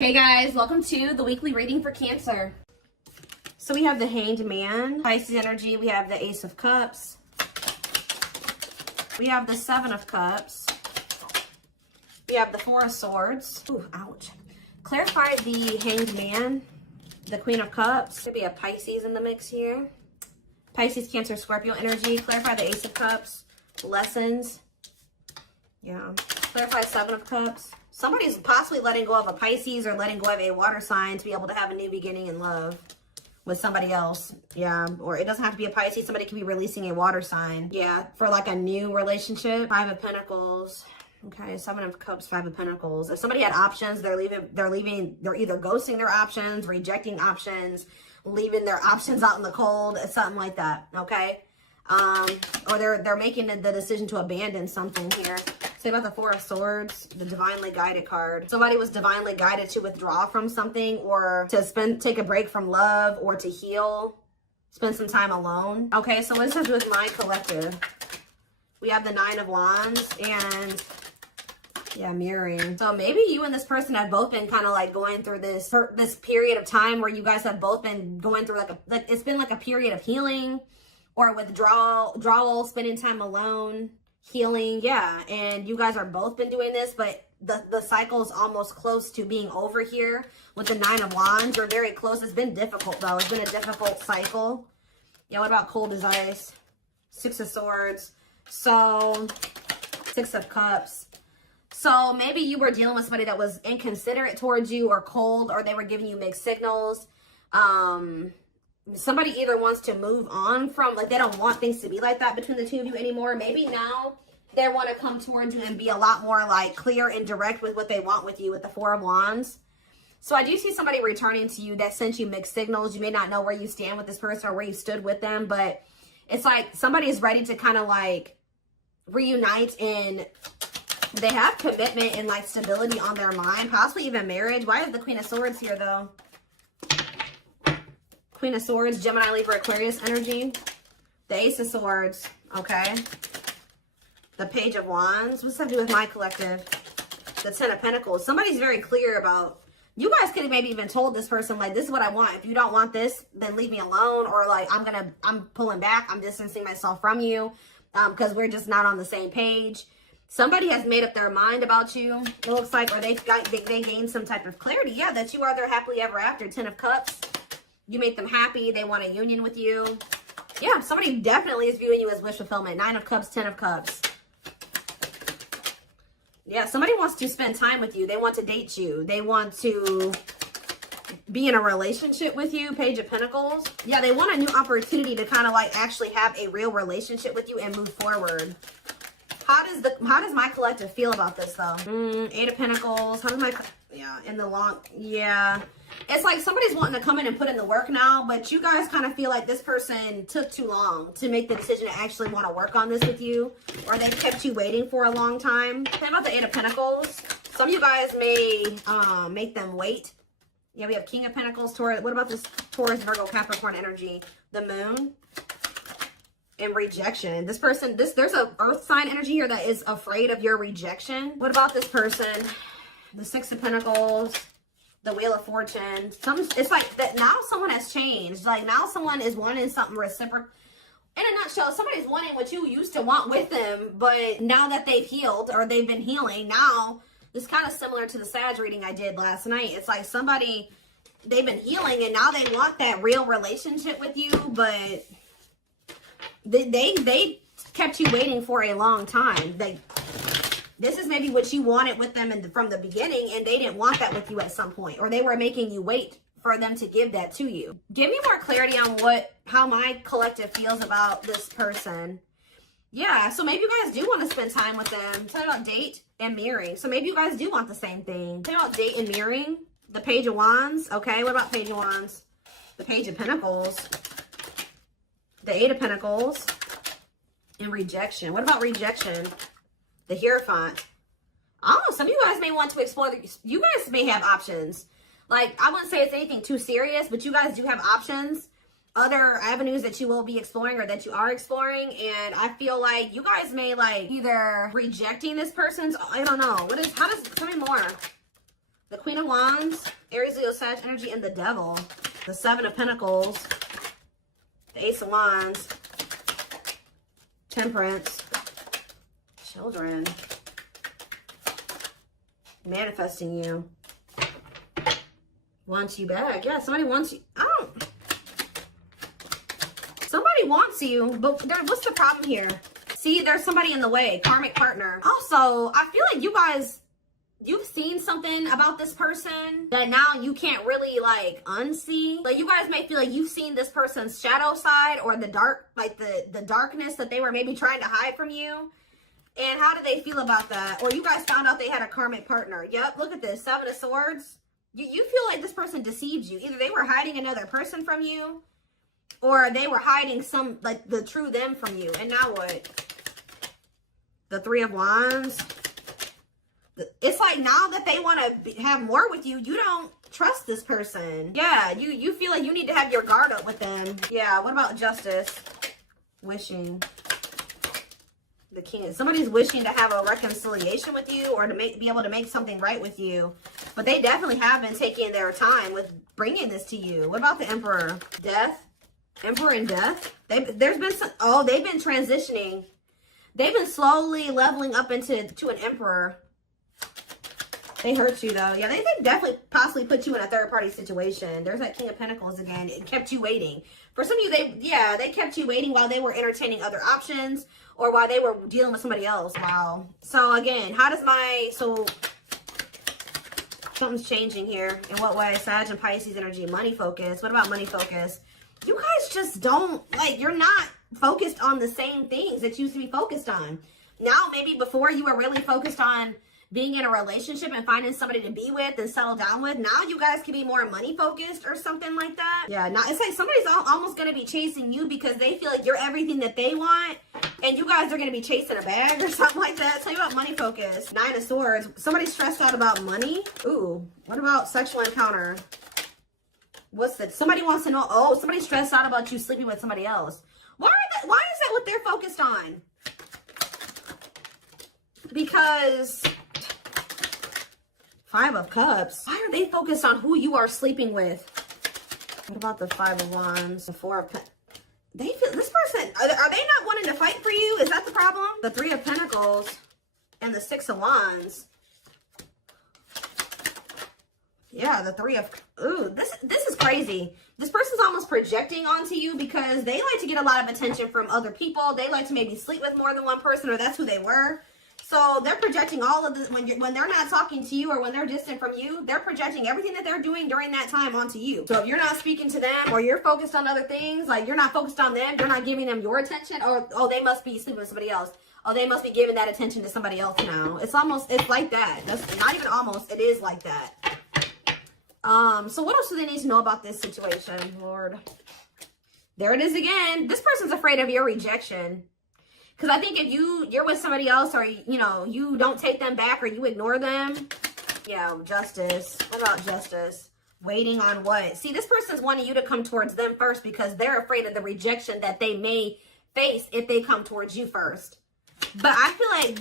Hey guys, welcome to the weekly reading for Cancer. So we have the Hanged Man, Pisces energy. We have the Ace of Cups. We have the Seven of Cups. We have the Four of Swords. Ooh, ouch. Clarify the Hanged Man, the Queen of Cups. Could be a Pisces in the mix here. Pisces, Cancer, Scorpio energy. Clarify the Ace of Cups. Lessons. Yeah. Clarify Seven of Cups. Somebody's possibly letting go of a Pisces or letting go of a water sign to be able to have a new beginning in love with somebody else. Yeah. Or it doesn't have to be a Pisces. Somebody could be releasing a water sign. Yeah. For like a new relationship. Five of Pentacles. Okay. Seven of Cups, Five of Pentacles. If somebody had options, they're either ghosting their options, rejecting options, leaving their options out in the cold, something like that. Okay. Or they're making the decision to abandon something here. Say about the Four of Swords, the divinely guided card. Somebody was divinely guided to withdraw from something or to take a break from love or to heal, spend some time alone. Okay, so what does this have to do with my collective? We have the Nine of Wands and yeah, mirroring. So maybe you and this person have both been kind of like going through this period of time where you guys have both been going through it's been like a period of healing or withdrawal, spending time alone, healing. Yeah, and you guys are both been doing this, but the cycle is almost close to being over here with the Nine of Wands. You're very close. It's been difficult though. It's been a difficult cycle. Yeah, what about cold as ice? Six of Swords. So Six of Cups. So maybe you were dealing with somebody that was inconsiderate towards you or cold, or they were giving you mixed signals. Somebody either wants to move on from, like, they don't want things to be like that between the two of you anymore. Maybe now they want to come towards you and be a lot more like clear and direct with what they want with you with the Four of Wands. So I do see somebody returning to you that sent you mixed signals. You may not know where you stand with this person or where you stood with them, but it's like somebody is ready to kind of like reunite, and they have commitment and like stability on their mind, possibly even marriage. Why is the Queen of Swords here though? Queen of Swords, Gemini, Libra, Aquarius energy. The Ace of Swords, okay. The Page of Wands. What's that have to do with my collective? The Ten of Pentacles. Somebody's very clear about, you guys could have maybe even told this person, like, this is what I want. If you don't want this, then leave me alone. Or like, I'm pulling back. I'm distancing myself from you because we're just not on the same page. Somebody has made up their mind about you, it looks like, or they gained some type of clarity. Yeah, that you are their happily ever after. Ten of Cups. You make them happy. They want a union with you. Yeah, somebody definitely is viewing you as wish fulfillment. Nine of Cups, Ten of Cups. Yeah, somebody wants to spend time with you. They want to date you. They want to be in a relationship with you. Page of Pentacles. Yeah, they want a new opportunity to kind of like actually have a real relationship with you and move forward. How does my collective feel about this though? Eight of Pentacles. How does my, yeah, in the long, yeah. It's like somebody's wanting to come in and put in the work now, but you guys kind of feel like this person took too long to make the decision to actually want to work on this with you, or they kept you waiting for a long time. Think about the Eight of Pentacles. Some of you guys may make them wait. Yeah, we have King of Pentacles, Taurus. What about this Taurus, Virgo, Capricorn energy? The Moon and rejection. This person, there's a earth sign energy here that is afraid of your rejection. What about this person? The Six of Pentacles. The Wheel of Fortune. It's like that now someone has changed. Like now someone is wanting something reciprocal. In a nutshell, somebody's wanting what you used to want with them, but now that they've healed or they've been healing, now it's kind of similar to the Sag reading I did last night. It's like somebody, they've been healing and now they want that real relationship with you, but they kept you waiting for a long time. This is maybe what you wanted with them from the beginning, and they didn't want that with you at some point, or they were making you wait for them to give that to you. Give me more clarity on how my collective feels about this person. Yeah, so maybe you guys do want to spend time with them. Talk about date and mirroring. So maybe you guys do want the same thing. Talk about date and mirroring. The Page of Wands. Okay, what about Page of Wands? The Page of Pentacles. The Eight of Pentacles. And rejection. What about rejection? The Hierophant. Oh, some of you guys may want to explore. You guys may have options. Like, I wouldn't say it's anything too serious, but you guys do have options. Other avenues that you will be exploring or that you are exploring. And I feel like you guys may like either rejecting this person's, I don't know. How does, tell me more. The Queen of Wands, Aries, Leo, Sag energy, and the Devil. The Seven of Pentacles, the Ace of Wands, Temperance, Children, manifesting you, wants you back. Yeah, somebody wants you. Somebody wants you, but what's the problem here? See, there's somebody in the way, karmic partner. Also, I feel like you guys, you've seen something about this person that now you can't really like unsee. Like you guys may feel like you've seen this person's shadow side or the dark, like the darkness that they were maybe trying to hide from you. And how do they feel about that? Or you guys found out they had a karmic partner. Yep, look at this, Seven of Swords. You feel like this person deceived you. Either they were hiding another person from you, or they were hiding some, like the true them from you. And now what? The Three of Wands. It's like now that they want to have more with you, you don't trust this person. Yeah, you feel like you need to have your guard up with them. Yeah, what about Justice? Wishing. The King. Somebody's wishing to have a reconciliation with you or to be able to make something right with you. But they definitely have been taking their time with bringing this to you. What about the Emperor? Death? Emperor and Death? There's been some, they've been transitioning. They've been slowly leveling up into an Emperor. They hurt you though. Yeah, they definitely possibly put you in a third party situation. There's that King of Pentacles again. It kept you waiting. For some of you, they kept you waiting while they were entertaining other options or while they were dealing with somebody else. Wow. So again, something's changing here. In what way? Sag and Pisces energy, money focus. What about money focus? You guys just don't, you're not focused on the same things that you used to be focused on. Now, maybe before you were really focused on being in a relationship and finding somebody to be with and settle down with. Now you guys can be more money focused or something like that. Yeah, now it's like somebody's almost going to be chasing you because they feel like you're everything that they want. And you guys are going to be chasing a bag or something like that. Tell you about money focus. Nine of Swords. Somebody's stressed out about money. Ooh, what about sexual encounter? What's that? Somebody wants to know. Oh, somebody's stressed out about you sleeping with somebody else. Why is that what they're focused on? Because Five of Cups. Why are they focused on who you are sleeping with? What about the Five of Wands? The Four of Pentacles. They feel this person, are they not wanting to fight for you? Is that the problem? The Three of Pentacles and the Six of Wands. Yeah, the Three of, ooh, this is crazy. This person's almost projecting onto you because they like to get a lot of attention from other people. They like to maybe sleep with more than one person, or that's who they were. So they're projecting all of this when they're not talking to you or when they're distant from you, they're projecting everything that they're doing during that time onto you. So if you're not speaking to them or you're focused on other things, like you're not focused on them, you're not giving them your attention, or, oh, they must be sleeping with somebody else. Oh, they must be giving that attention to somebody else now. It's like that. That's not even almost, it is like that. So what else do they need to know about this situation, Lord? There it is again. This person's afraid of your rejection. Because I think if you're with somebody else or, you don't take them back or you ignore them. Yeah, Justice. What about Justice? Waiting on what? See, this person's wanting you to come towards them first because they're afraid of the rejection that they may face if they come towards you first. But I feel like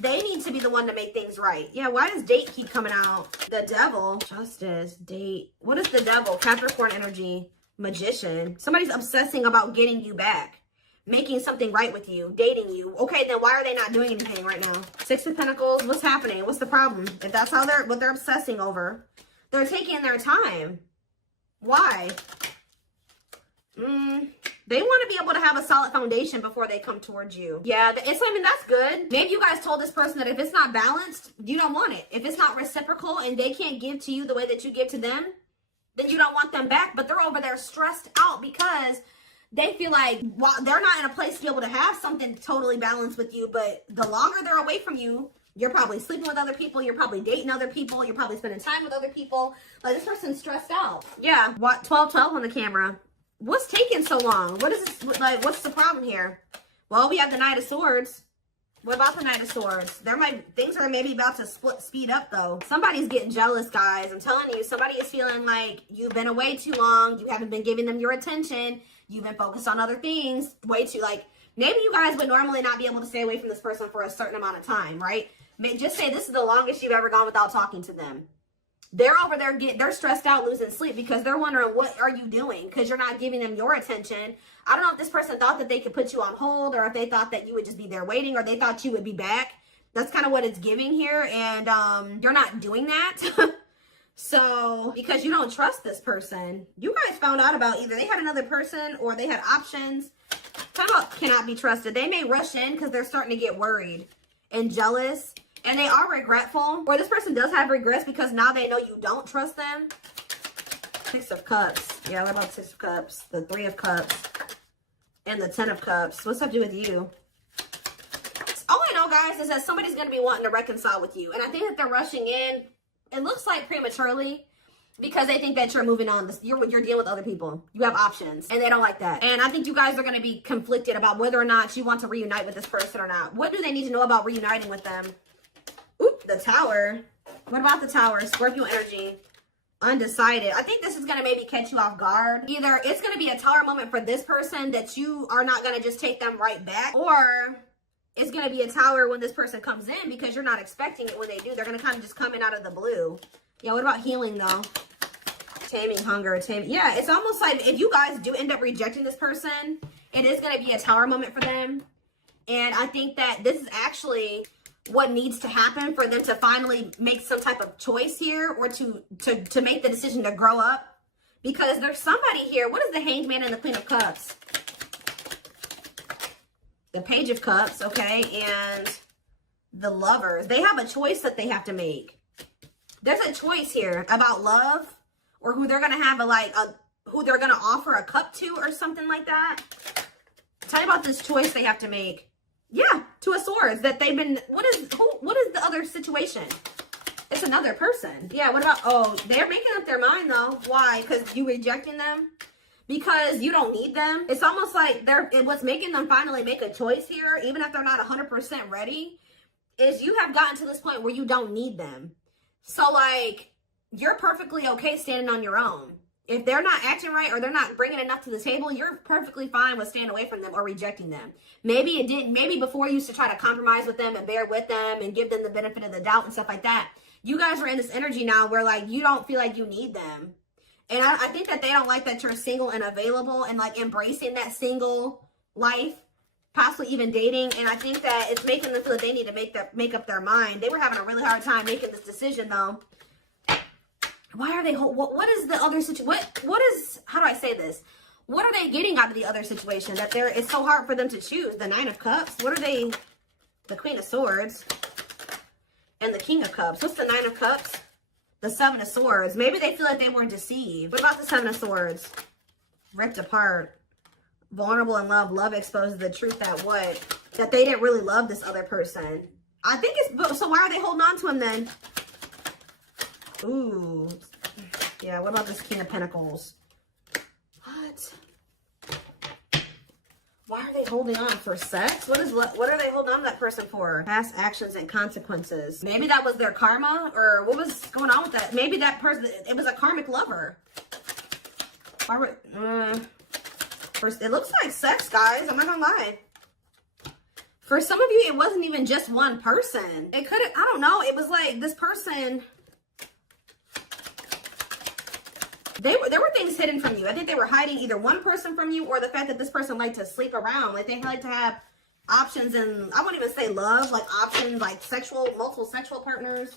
they need to be the one to make things right. Yeah, why does date keep coming out? The Devil. Justice, date. What is the Devil? Capricorn energy. Magician. Somebody's obsessing about getting you back. Making something right with you, dating you. Okay, then why are they not doing anything right now? Six of Pentacles, what's happening? What's the problem? If that's what they're obsessing over, they're taking their time. Why? They want to be able to have a solid foundation before they come towards you. Yeah, that's good. Maybe you guys told this person that if it's not balanced, you don't want it. If it's not reciprocal and they can't give to you the way that you give to them, then you don't want them back. But they're over there stressed out because they feel like they're not in a place to be able to have something totally balanced with you, but the longer they're away from you, you're probably sleeping with other people, you're probably dating other people, you're probably spending time with other people. Like, this person's stressed out. Yeah, 12-12 on the camera. What's taking so long? What is this, what's the problem here? Well, we have the Knight of Swords. What about the Knight of Swords? Things are maybe about to speed up though. Somebody's getting jealous, guys. I'm telling you, somebody is feeling like you've been away too long, you haven't been giving them your attention. You've been focused on other things way too, maybe you guys would normally not be able to stay away from this person for a certain amount of time, right? Just say this is the longest you've ever gone without talking to them. They're over there they're stressed out, losing sleep because they're wondering, what are you doing? Because you're not giving them your attention. I don't know if this person thought that they could put you on hold, or if they thought that you would just be there waiting, or they thought you would be back. That's kind of what it's giving here. And you're not doing that. So, because you don't trust this person. You guys found out about either they had another person or they had options. Talk about cannot be trusted. They may rush in because they're starting to get worried and jealous. And they are regretful. Or this person does have regrets because now they know you don't trust them. Six of Cups. Yeah, what about Six of Cups? The Three of Cups. And the Ten of Cups. What's that to do with you? All I know, guys, is that somebody's going to be wanting to reconcile with you. And I think that they're rushing in. It looks like prematurely because they think that you're moving on. You're dealing with other people. You have options and they don't like that. And I think you guys are going to be conflicted about whether or not you want to reunite with this person or not. What do they need to know about reuniting with them? Oop, the Tower. What about the Tower? Scorpio energy. Undecided. I think this is going to maybe catch you off guard. Either it's going to be a Tower moment for this person that you are not going to just take them right back, or it's going to be a Tower when this person comes in because you're not expecting it when they do. They're going to kind of just come in out of the blue. Yeah, what about healing, though? Taming hunger. Yeah, it's almost like if you guys do end up rejecting this person, it is going to be a Tower moment for them. And I think that this is actually what needs to happen for them to finally make some type of choice here, or to make the decision to grow up. Because there's somebody here. What is the Hanged Man and the Queen of Cups? The Page of Cups, okay, and the Lovers. They have a choice that they have to make. There's a choice here about love, or who they're gonna have who they're gonna offer a cup to, or something like that. Tell me about this choice they have to make. Yeah, Two of Swords. That they've been. What is the other situation? It's another person. Yeah. What about? Oh, they're making up their mind though. Why? Because you rejecting them. Because you don't need them. It's almost like what's making them finally make a choice here, even if they're not 100% ready, is you have gotten to this point where you don't need them. So, like, you're perfectly okay standing on your own. If they're not acting right or they're not bringing enough to the table, you're perfectly fine with staying away from them or rejecting them. Maybe before you used to try to compromise with them and bear with them and give them the benefit of the doubt and stuff like that. You guys are in this energy now where, like, you don't feel like you need them. And I think that they don't like that you're single and available and, like, embracing that single life, possibly even dating. And I think that it's making them feel that they need to make up their mind. They were having a really hard time making this decision, though. Why are they, what is the other situation? What is, how do I say this? What are they getting out of the other situation that it's so hard for them to choose? The Nine of Cups. What are they, the Queen of Swords and the King of Cups. What's the Nine of Cups? The Seven of Swords. Maybe they feel like they were deceived. What about the Seven of Swords? Ripped apart. Vulnerable in love. Love exposes the truth that what? That they didn't really love this other person. I think it's, so why are they holding on to him then? Ooh. Yeah, what about this King of Pentacles? What? Why are they holding on? For sex? What are they holding on to that person for? Past actions and consequences. Maybe that was their karma, or what was going on with that? Maybe that person, it was a karmic lover. Why were, first, it looks like sex, guys. I'm not gonna lie. For some of you, it wasn't even just one person. It could have, I don't know. It was like this person, there were things hidden from you. I think they were hiding either one person from you or the fact that this person liked to sleep around. Like they like to have options, and I won't even say love, like options, like multiple sexual partners.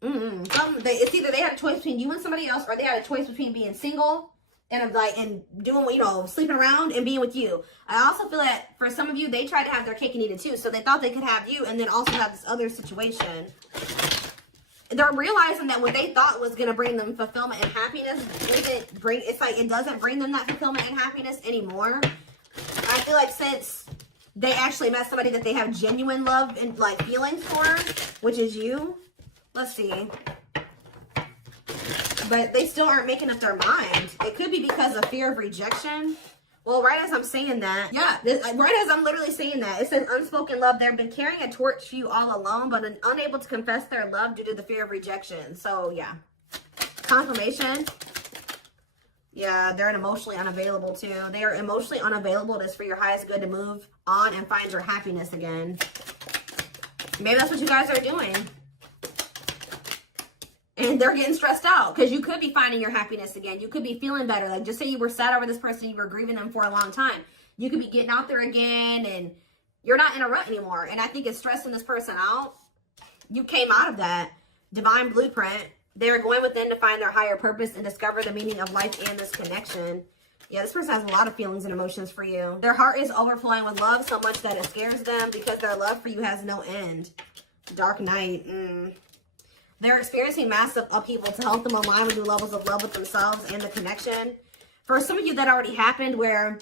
It's either they had a choice between you and somebody else, or they had a choice between being single and doing, you know, sleeping around and being with you. I also feel that for some of you, they tried to have their cake and eat it too. So they thought they could have you and then also have this other situation. They're realizing that what they thought was going to bring them fulfillment and happiness it doesn't bring them that fulfillment and happiness anymore. I feel like since they actually met somebody that they have genuine love and like feelings for, which is you. Let's see. But they still aren't making up their mind. It could be because of fear of rejection. Well, right as I'm saying that, yeah, right as I'm literally saying that, it says unspoken love. They've been carrying a torch for you all alone, but unable to confess their love due to the fear of rejection. So, yeah. Confirmation. Yeah, they're emotionally unavailable, too. They are emotionally unavailable. It is for your highest good to move on and find your happiness again. Maybe that's what you guys are doing. And they're getting stressed out because you could be finding your happiness again. You could be feeling better. Like, just say you were sad over this person, you were grieving them for a long time. You could be getting out there again and you're not in a rut anymore. And I think it's stressing this person out. You came out of that divine blueprint. They're going within to find their higher purpose and discover the meaning of life and this connection. Yeah, this person has a lot of feelings and emotions for you. Their heart is overflowing with love so much that it scares them because their love for you has no end. Dark night. They're experiencing massive upheaval to help them align with new levels of love with themselves and the connection. For some of you, that already happened where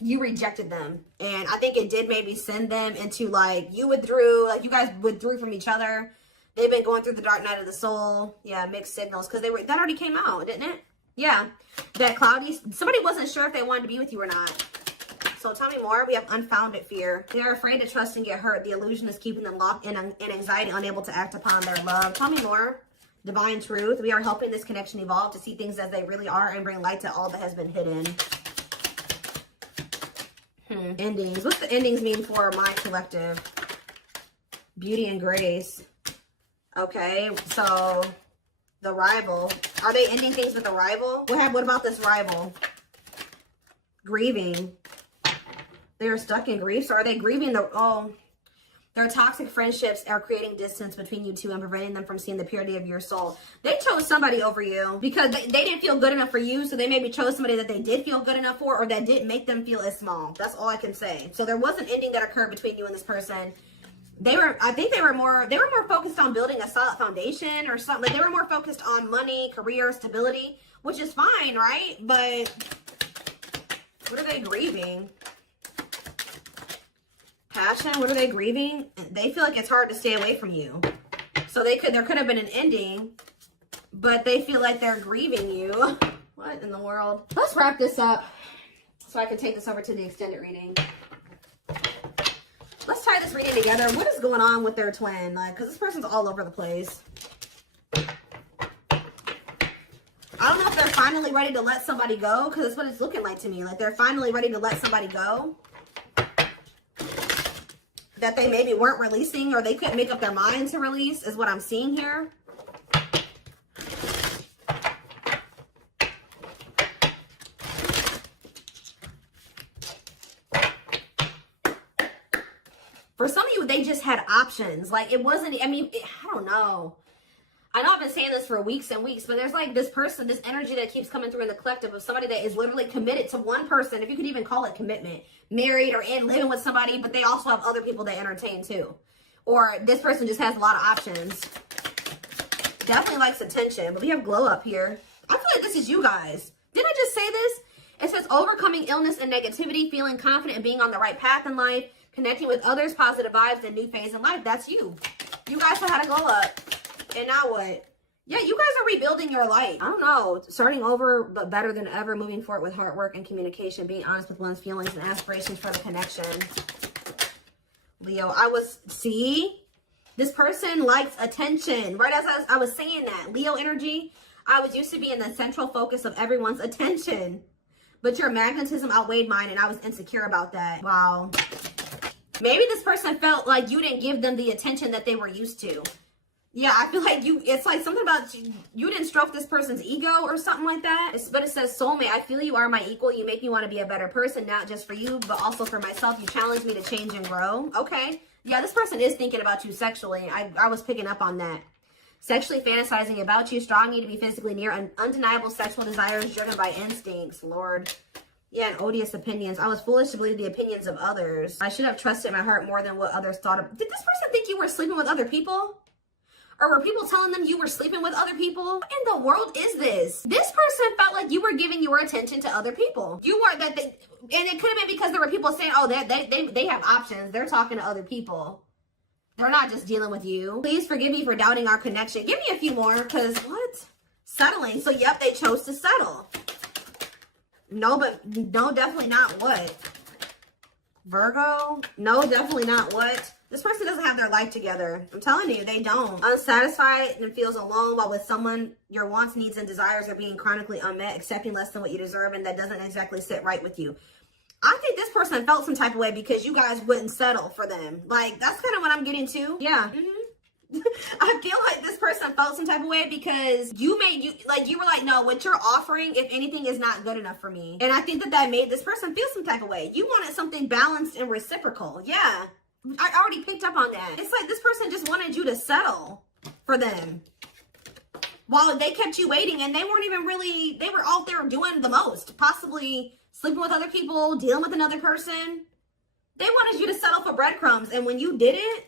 you rejected them. And I think it did maybe send them into, like, you withdrew. Like, you guys withdrew from each other. They've been going through the dark night of the soul. Yeah, mixed signals. Because that already came out, didn't it? Yeah. That cloudy. Somebody wasn't sure if they wanted to be with you or not. So tell me more. We have unfounded fear. They're afraid to trust and get hurt. The illusion is keeping them locked in anxiety, unable to act upon their love. Tell me more. Divine truth. We are helping this connection evolve to see things as they really are and bring light to all that has been hidden. Endings. What's the endings mean for my collective? Beauty and grace. Okay, so the rival. Are they ending things with a rival? What about this rival? Grieving. They're stuck in grief. So are they grieving their toxic friendships are creating distance between you two and preventing them from seeing the purity of your soul. They chose somebody over you because they didn't feel good enough for you. So they maybe chose somebody that they did feel good enough for, or that didn't make them feel as small. That's all I can say. So there was an ending that occurred between you and this person. I think they were more focused on building a solid foundation or something. Like, they were more focused on money, career, stability, which is fine, right? But what are they grieving? Passion. What are they grieving? They feel like it's hard to stay away from you. So there could have been an ending, but they feel like they're grieving you. What in the world? Let's wrap this up so I can take this over to the extended reading. Let's tie this reading together. What is going on with their twin? Like, because this person's all over the place. I don't know if they're finally ready to let somebody go, because that's what it's looking like to me. Like, they're finally ready to let somebody go that they maybe weren't releasing, or they couldn't make up their mind to release, is what I'm seeing here. For some of you, they just had options. Like, it wasn't, I don't know. I know I've been saying this for weeks and weeks, but there's like this person, this energy that keeps coming through in the collective of somebody that is literally committed to one person, if you could even call it commitment, married or in living with somebody, but they also have other people they entertain too. Or this person just has a lot of options. Definitely likes attention, but we have glow up here. I feel like this is you guys. Didn't I just say this? It says overcoming illness and negativity, feeling confident and being on the right path in life, connecting with others, positive vibes, and new phase in life. That's you. You guys have had a glow up. And now what? Yeah, you guys are rebuilding your life. I don't know. Starting over, but better than ever. Moving forward with hard work and communication. Being honest with one's feelings and aspirations for the connection. Leo, see? This person likes attention. Right as I was saying that. Leo energy. I was used to be in the central focus of everyone's attention. But your magnetism outweighed mine, and I was insecure about that. Wow. Maybe this person felt like you didn't give them the attention that they were used to. Yeah, I feel like it's like something about you didn't stroke this person's ego or something like that. But it says, soulmate, I feel you are my equal. You make me want to be a better person, not just for you, but also for myself. You challenge me to change and grow. Okay. Yeah, this person is thinking about you sexually. I was picking up on that. Sexually fantasizing about you, strong need to be physically near, undeniable sexual desires driven by instincts. Lord. Yeah, and odious opinions. I was foolish to believe the opinions of others. I should have trusted my heart more than what others thought of. Did this person think you were sleeping with other people? Or were people telling them you were sleeping with other people? What in the world is this? This person felt like you were giving your attention to other people. You weren't and it could have been because there were people saying, oh, they have options. They're talking to other people. They're not just dealing with you. Please forgive me for doubting our connection. Give me a few more, because what? Settling. So, yep, they chose to settle. No, definitely not what? Virgo? No, definitely not what? This person doesn't have their life together. I'm telling you, they don't. Unsatisfied and feels alone while with someone your wants, needs, and desires are being chronically unmet, accepting less than what you deserve, and that doesn't exactly sit right with you. I think this person felt some type of way because you guys wouldn't settle for them. Like, that's kind of what I'm getting to. Yeah. I feel like this person felt some type of way because you were like, no, what you're offering, if anything, is not good enough for me. And I think that made this person feel some type of way. You wanted something balanced and reciprocal. Yeah, I already picked up on that. It's like this person just wanted you to settle for them while they kept you waiting, and they weren't even really, they were out there doing the most, possibly sleeping with other people, dealing with another person. They wanted you to settle for breadcrumbs, and when you didn't,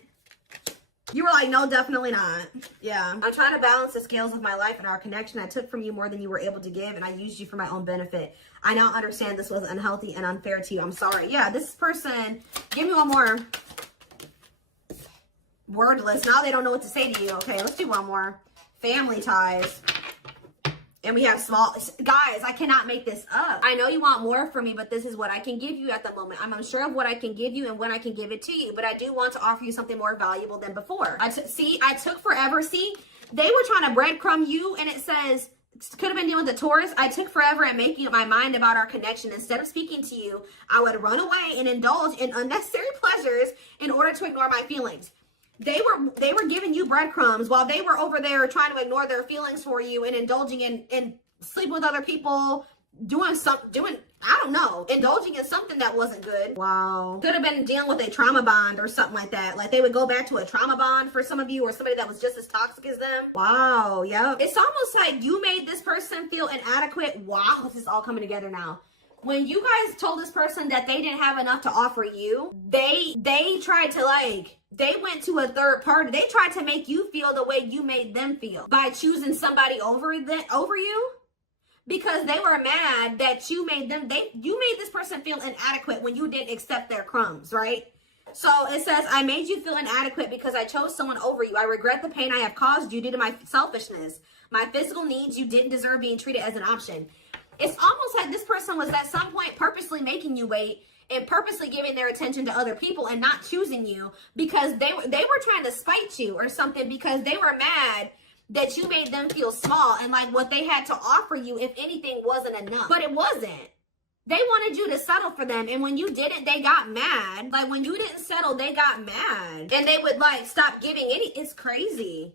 you were like, no, definitely not. Yeah. I'm trying to balance the scales of my life and our connection. I took from you more than you were able to give, and I used you for my own benefit. I now understand this was unhealthy and unfair to you. I'm sorry. Yeah, this person, give me one more. Wordless. Now they don't know what to say to you. Okay, let's do one more. Family ties. And we have small, guys, I cannot make this up. I know you want more from me, but this is what I can give you at the moment. I'm unsure of what I can give you and when I can give it to you, but I do want to offer you something more valuable than before. I took forever. See, they were trying to breadcrumb you, and it says, could have been dealing with the Taurus. I took forever at making up my mind about our connection. Instead of speaking to you, I would run away and indulge in unnecessary pleasures in order to ignore my feelings. They were giving you breadcrumbs while they were over there trying to ignore their feelings for you and indulging in sleeping with other people, indulging in something that wasn't good. Wow. Could have been dealing with a trauma bond or something like that. Like they would go back to a trauma bond for some of you, or somebody that was just as toxic as them. Wow. Yep. It's almost like you made this person feel inadequate. Wow. This is all coming together now. When you guys told this person that they didn't have enough to offer you, they tried to they went to a third party. They tried to make you feel the way you made them feel by choosing somebody over you, because they were mad that you made this person feel inadequate when you didn't accept their crumbs, right? So it says, I made you feel inadequate because I chose someone over you. I regret the pain I have caused you due to my selfishness. My physical needs, you didn't deserve being treated as an option. It's almost like this person was at some point purposely making you wait and purposely giving their attention to other people and not choosing you because they were trying to spite you or something, because they were mad that you made them feel small and like what they had to offer you, if anything, wasn't enough. But it wasn't. They wanted you to settle for them, and when you didn't, they got mad. Like when you didn't settle, they got mad, and they would like stop giving any. It's crazy.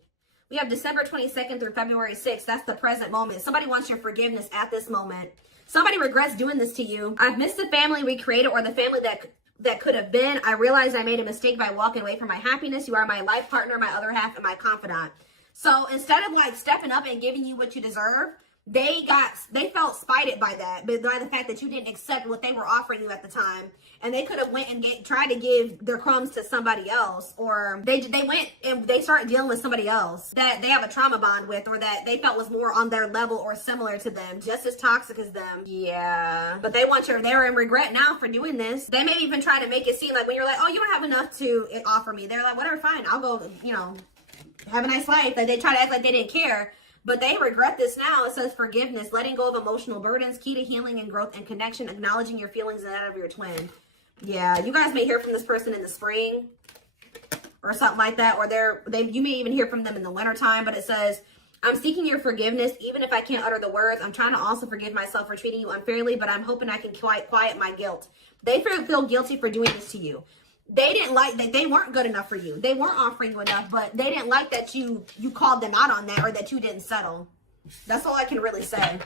We have December 22nd through February 6th. That's the present moment. Somebody wants your forgiveness at this moment. Somebody regrets doing this to you. I've missed the family we created, or the family that could have been. I realized I made a mistake by walking away from my happiness. You are my life partner, my other half, and my confidant. So instead of like stepping up and giving you what you deserve, they felt spited by that, but by the fact that you didn't accept what they were offering you at the time. And they could have went and tried to give their crumbs to somebody else, or they went and they started dealing with somebody else that they have a trauma bond with, or that they felt was more on their level or similar to them, just as toxic as them. Yeah. But they're in regret now for doing this. They may even try to make it seem like when you're like, oh, you don't have enough to offer me. They're like, whatever, fine. I'll go, have a nice life. Like they try to act like they didn't care. But they regret this now. It says forgiveness, letting go of emotional burdens, key to healing and growth and connection, acknowledging your feelings and that of your twin. Yeah, you guys may hear from this person in the spring or something like that, or you may even hear from them in the wintertime. But it says, I'm seeking your forgiveness, even if I can't utter the words. I'm trying to also forgive myself for treating you unfairly, but I'm hoping I can quiet my guilt. They feel guilty for doing this to you. They didn't like that they weren't good enough for you. They weren't offering you enough, but they didn't like that you called them out on that, or that you didn't settle. That's all I can really say.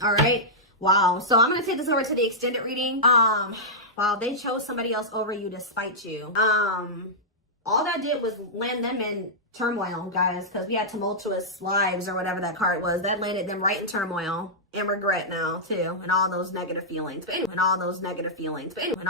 All right. Wow. So I'm going to take this over to the extended reading. Wow, they chose somebody else over you to spite you. All that did was land them in turmoil, guys, because we had tumultuous lives or whatever that card was. That landed them right in turmoil and regret now, too, and all those negative feelings. But anyway,